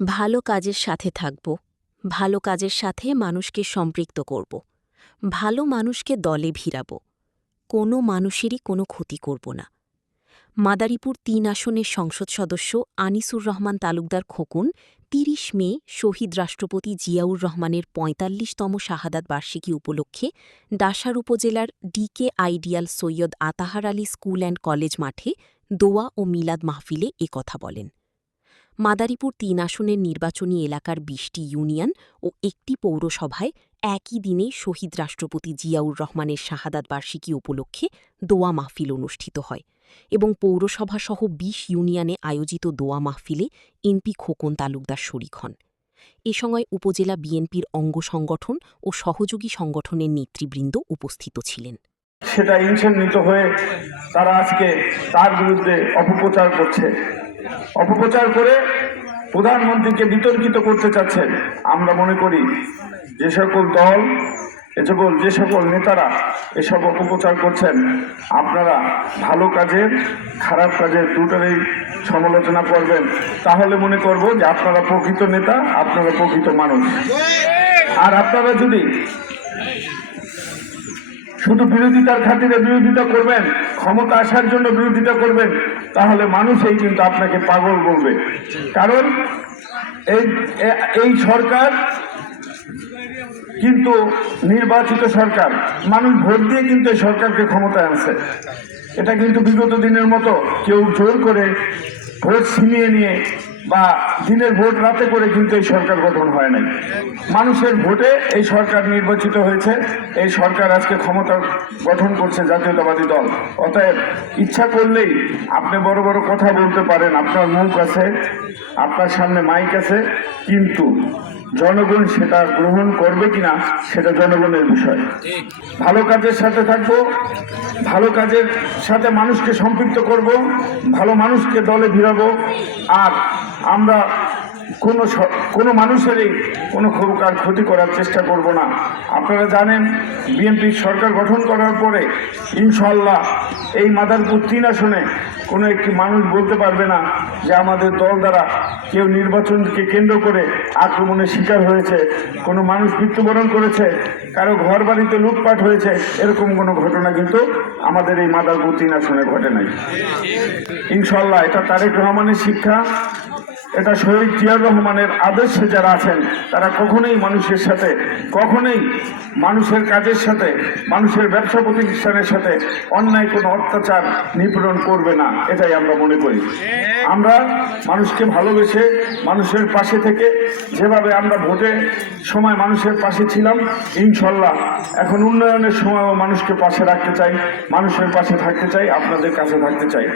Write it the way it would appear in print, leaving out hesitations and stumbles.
ভালো কাজের সাথে থাকব, ভালো কাজের সাথে মানুষকে সম্পৃক্ত করব, ভালো মানুষকে দলে ভিড়াব, কোনো মানুষেরই কোনো ক্ষতি করব না। মাদারীপুর ৩ আসনের সংসদ সদস্য আনিসুর রহমান তালুকদার খোকন ৩০ মে শহীদ রাষ্ট্রপতি জিয়াউর রহমানের ৪৫তম শাহাদাত বার্ষিকী উপলক্ষে ডাসার উপজেলার DK ideal Syed Ataher Ali school and college মাঠে দোয়া ও মিলাদ মাহফিলে কথা বলেন। মাদারীপুর ৩ আসনের নির্বাচনী এলাকার ২০টি ইউনিয়ন ও একটি পৌরসভায় একই দিনে শহীদ রাষ্ট্রপতি জিয়াউর রহমানের শাহাদাত বার্ষিকী উপলক্ষে দোয়া মাহফিল অনুষ্ঠিত হয় এবং পৌরসভাসহ ২০ ইউনিয়নে আয়োজিত দোয়া মাহফিলে এমপি খোকন তালুকদার শরিক হন। এ সময় উপজেলা বিএনপির অঙ্গ সংগঠন ও সহযোগী সংগঠনের নেতৃবৃন্দ উপস্থিত ছিলেন। সেটা ঈর্ষান্বিত হয়ে তারা আজকে তার বিরুদ্ধে অপপ্রচার করছে, অপপ্রচার করে প্রধানমন্ত্রীকে বিতর্কিত করতে চাচ্ছেন। আমরা মনে করি যে সকল দল যে সকল নেতারা এসব অপপ্রচার করছেন, আপনারা ভালো কাজের খারাপ কাজের দুটোরই সমালোচনা করবেন, তাহলে মনে করব যে আপনারা প্রকৃত নেতা, আপনারা প্রকৃত মানুষ। আর আপনারা যদি শুধু বিরোধিতার খাতিরে বিরোধিতা করবেন, ক্ষমতা আসার জন্য বিরোধিতা করবেন, তাহলে মানুষই কিন্তু আপনাকে পাগল বলবে। কারণ এই সরকার কিন্তু নির্বাচিত সরকার, মানুষ ভোট দিয়ে কিন্তু এই সরকারকে ক্ষমতায় আনছে। এটা কিন্তু বিগত দিনের মতো কেউ জোর করে ভোট ছিনিয়ে নিয়ে বা দিনের ভোট রাতে করে কিন্তু এই সরকার গঠন হয় নাই। মানুষের ভোটে এই সরকার নির্বাচিত হয়েছে, এই সরকার আজকে ক্ষমতা গঠন করছে জাতীয়তাবাদী দল। অতএব ইচ্ছা করলেই আপনি বড় বড় কথা বলতে পারেন, আপনার মুখ আছে, আপনার সামনে মাইক আছে, কিন্তু জনগণ সেটা গ্রহণ করবে কিনা সেটা জনগণের বিষয়। ভালো কাজের সাথে থাকবো, ভালো কাজের সাথে মানুষকে সম্পৃক্ত করব, ভালো মানুষকে দলে ভিড়াবো। আর আমরা কোনো মানুষেরই কোনো ক্ষতি করার চেষ্টা করব না। আপনারা জানেন বিএনপি সরকার গঠন করার পরে ইনশাআল্লাহ এই মাদারীপুর ৩ আসনে কোনো একটি মানুষ বলতে পারবে না যে আমাদের দল দ্বারা কেউ নির্বাচনকে কেন্দ্র করে আক্রমণের শিকার হয়েছে, কোনো মানুষ মৃত্যুবরণ করেছে, কারো ঘর বাড়িতে লুটপাট হয়েছে, এরকম কোনো ঘটনা কিন্তু আমাদের এই মাদারীপুর ৩ আসনে ঘটে নাই। ইনশাআল্লাহ এটা তারেক রহমানের শিক্ষা, এটা শহীদ জিয়াউর রহমানের আদর্শে যারা আছেন তারা কখনোই মানুষের সাথে, কখনোই মানুষের কাজের সাথে, মানুষের ব্যবসা প্রতিষ্ঠানের সাথে অন্যায় কোনো অত্যাচার নিপীড়ন করবে না, এটাই আমরা মনে করি। আমরা মানুষকে ভালোবেসে মানুষের পাশে থেকে যেভাবে আমরা ভোটের সময় মানুষের পাশে ছিলাম, ইনশাআল্লাহ এখন উন্নয়নের সময়ও মানুষকে পাশে রাখতে চাই, মানুষের পাশে থাকতে চাই, আপনাদের কাছে থাকতে চাই।